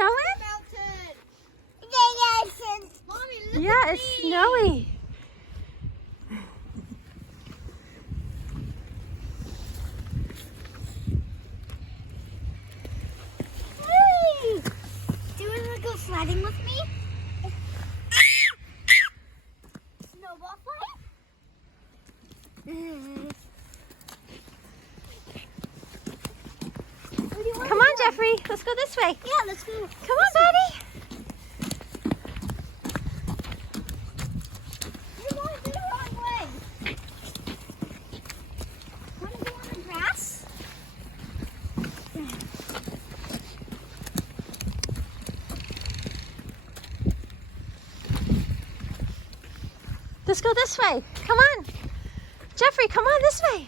snowing? Mountain. Mommy, look Yeah, at it's me. snowy. Hey! Do you want to go sledding with me? Snowball fight? Come on, Jeffrey. Let's go this way. Yeah, let's go. Come on, buddy. You're going the wrong way. Want to go on the grass? Let's go this way. Come on. Jeffrey, come on this way.